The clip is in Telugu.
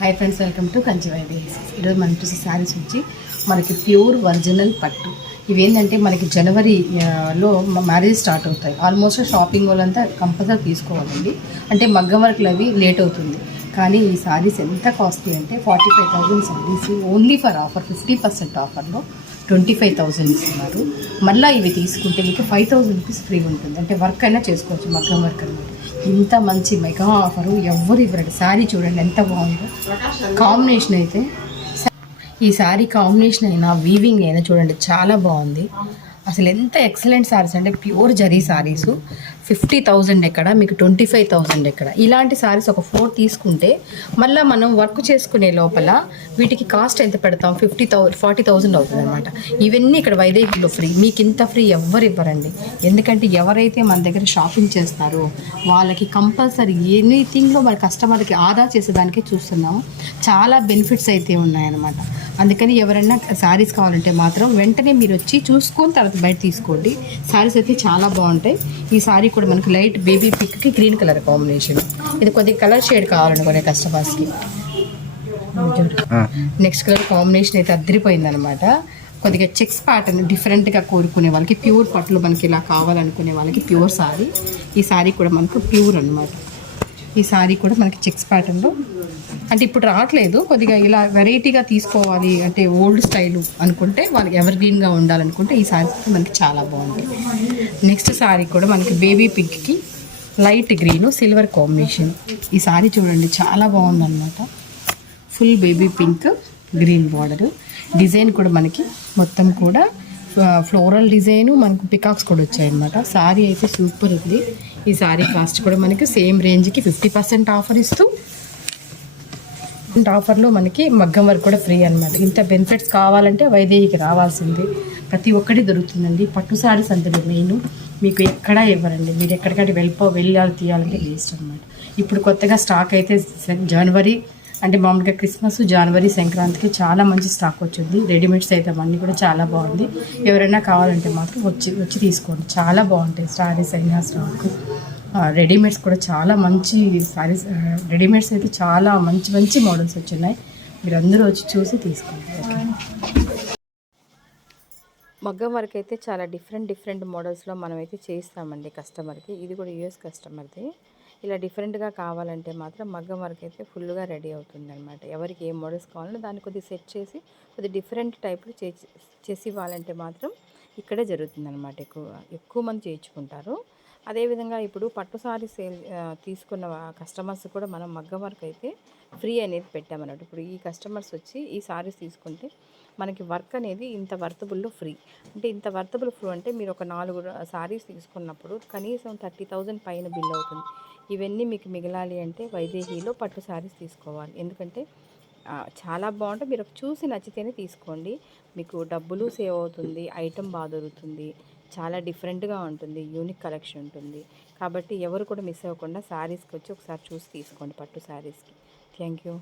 హై ఫ్రెండ్స్ వెల్కమ్ టు కంచివాయి బేసిస్ ఈరోజు మనం చూసే శారీస్ వచ్చి మనకి ప్యూర్ ఒరిజినల్ పట్టు. ఇవి ఏంటంటే మనకి జనవరిలో మ్యారేజ్ స్టార్ట్ అవుతాయి. ఆల్మోస్ట్ షాపింగ్ వాళ్ళంతా కంపల్సరీ తీసుకోవాలండి. అంటే మగ్గం వర్క్లు అవి లేట్ అవుతుంది. కానీ ఈ శారీస్ ఎంత కాస్ట్లీ అంటే forty five thousand saris only for offer fifty percent ఆఫర్లో ట్వంటీ ఫైవ్ థౌజండ్ ఇస్తున్నారు. మళ్ళీ ఇవి తీసుకుంటే మీకు ఫైవ్ థౌజండ్ రూపీస్ ఫ్రీ ఉంటుంది. అంటే వర్క్ అయినా చేసుకోవచ్చు మగ్గం వర్క్ అనమాట ఇంత మంచి మెగా ఆఫరు ఎవ్వరు ఇవ్వరండి. శారీ చూడండి ఎంత బాగుందో. కాంబినేషన్ అయితే ఈ శారీ కాంబినేషన్ అయినా వీవింగ్ అయినా చూడండి చాలా బాగుంది. అసలు ఎంత ఎక్సలెంట్ శారీస్ అంటే pure zari saris. Fifty thousand ఎక్కడ మీకు ట్వంటీ ఫైవ్ థౌజండ్ ఎక్కడ. ఇలాంటి శారీస్ ఒక ఫోర్ తీసుకుంటే మళ్ళీ మనం వర్క్ చేసుకునే లోపల వీటికి కాస్ట్ ఎంత పెడతాం? ఫిఫ్టీ థౌ ఫార్టీ థౌజండ్ అవుతుంది అనమాట ఇవన్నీ ఇక్కడ వైదేహిలో ఫ్రీ. మీకు ఇంత ఫ్రీ ఎవ్వరు ఇవ్వరండి. ఎందుకంటే ఎవరైతే మన దగ్గర షాపింగ్ చేస్తారో వాళ్ళకి కంపల్సరీ ఎనీథింగ్లో మన కస్టమర్కి ఆదా చేసేదానికే చూస్తున్నాము. చాలా బెనిఫిట్స్ అయితే ఉన్నాయన్నమాట. అందుకని ఎవరైనా శారీస్ కావాలంటే మాత్రం వెంటనే మీరు వచ్చి చూసుకొని తర్వాత బయట తీసుకోండి. శారీస్ అయితే చాలా బాగుంటాయి. ఈ శారీ కూడా మనకి లైట్ బేబీ పింక్కి గ్రీన్ కలర్ కాంబినేషన్. ఇది కొద్దిగా కలర్ షేడ్ కావాలనుకునే కస్టమర్స్కి నెక్స్ట్ కలర్ కాంబినేషన్ అయితే అద్దరిపోయింది అనమాట కొద్దిగా చెక్స్ ప్యాటర్న్ డిఫరెంట్గా కోరుకునే వాళ్ళకి ప్యూర్ పట్లు మనకి ఇలా కావాలనుకునే వాళ్ళకి ప్యూర్ సారీ ఈ సారీ కూడా మనకు ప్యూర్ అన్నమాట. ఈ సారీ కూడా మనకి చెక్స్ ప్యాటర్న్లో అంటే ఇప్పుడు రావట్లేదు కొద్దిగా ఇలా వెరైటీగా తీసుకోవాలి అంటే ఓల్డ్ స్టైల్ అనుకుంటే వాళ్ళకి ఎవర్ గ్రీన్గా ఉండాలనుకుంటే ఈ సారీ మనకి చాలా బాగుంది నెక్స్ట్ సారీ కూడా మనకి బేబీ పింక్కి లైట్ గ్రీన్ సిల్వర్ కాంబినేషన్ ఈ సారీ చూడండి చాలా బాగుందన్నమాట. Full baby pink green border design కూడా మనకి మొత్తం కూడా ఫ్లోరల్ డిజైను మనకు పికాక్స్ కూడా వచ్చాయి అనమాట సారీ అయితే సూపర్ ఉంది. ఈ సారీ కాస్ట్ కూడా మనకి సేమ్ రేంజ్కి ఫిఫ్టీ పర్సెంట్ ఆఫర్ ఇస్తూ ఆఫర్లో మనకి మగ్గం వర్క్ కూడా ఫ్రీ అనమాట ఇంత బెనిఫిట్స్ కావాలంటే వైదేహికి రావాల్సింది. ప్రతి ఒక్కటి దొరుకుతుందండి. పట్టు సారీస్ అంటే మెయిన్ మీకు ఎక్కడా ఇవ్వరండి. మీరు ఎక్కడికక్కడ వెళ్ళిపో వెళ్ళాలి తీయాలంటే వేస్ట్ అనమాట ఇప్పుడు కొత్తగా స్టాక్ అయితే జనవరి అంటే మామూలుగా క్రిస్మస్ జనవరి సంక్రాంతికి చాలా మంచి స్టాక్ వచ్చింది. రెడీమేడ్స్ అయితే అవన్నీ కూడా చాలా బాగుంది. ఎవరైనా కావాలంటే మాత్రం వచ్చి వచ్చి తీసుకోండి. చాలా బాగుంటాయి సారీస్ అయినా స్టాక్. రెడీమేడ్స్ కూడా చాలా మంచి సారీస్ రెడీమేడ్స్ అయితే చాలా మంచి మంచి మోడల్స్ వచ్చినాయి మీరు అందరూ వచ్చి చూసి తీసుకోండి. మగ్గం వర్క్ అయితే చాలా డిఫరెంట్ డిఫరెంట్ మోడల్స్లో మనమైతే చేస్తామండి కస్టమర్కి ఇది కూడా యూఎస్ కస్టమర్ది ఇలా డిఫరెంట్గా కావాలంటే మాత్రం మగ్గం వర్క్ అయితే ఫుల్గా రెడీ అవుతుంది అనమాట ఎవరికి ఏ మోడల్స్ కావాలో దాన్ని కొద్దిగా సెట్ చేసి కొద్దిగా డిఫరెంట్ టైప్లో చేసి చేసి ఇవ్వాలంటే మాత్రం ఇక్కడే జరుగుతుంది అనమాట ఎక్కువ ఎక్కువ మంది చేయించుకుంటారు. అదేవిధంగా ఇప్పుడు పట్టు సారీ సేల్ తీసుకున్న కస్టమర్స్ కూడా మనం మగ్గం వర్క్ అయితే ఫ్రీ అనేది పెట్టామన్నట్టు ఇప్పుడు ఈ కస్టమర్స్ వచ్చి ఈ సారీస్ తీసుకుంటే మనకి వర్క్ అనేది ఇంత వర్తబుల్లో ఫ్రీ. అంటే ఇంత వర్తబుల్ ఫ్రీ అంటే మీరు ఒక నాలుగు సారీస్ తీసుకున్నప్పుడు కనీసం థర్టీ థౌజండ్ పైన బిల్ అవుతుంది. ఇవన్నీ మీకు మిగలాలి అంటే వైదేహీలో పట్టు సారీస్ తీసుకోవాలి. ఎందుకంటే చాలా బాగుంటుంది మీరు చూసి నచ్చితేనే తీసుకోండి. మీకు డబ్బులు సేవ్ అవుతుంది ఐటెం బాగా దొరుకుతుంది. చాలా డిఫరెంట్గా ఉంటుంది. యూనిక్ కలెక్షన్ ఉంటుంది. కాబట్టి ఎవరు కూడా మిస్ అవ్వకుండా శారీస్కి వచ్చి ఒకసారి చూసి తీసుకోండి పట్టు శారీస్కి థ్యాంక్ యూ.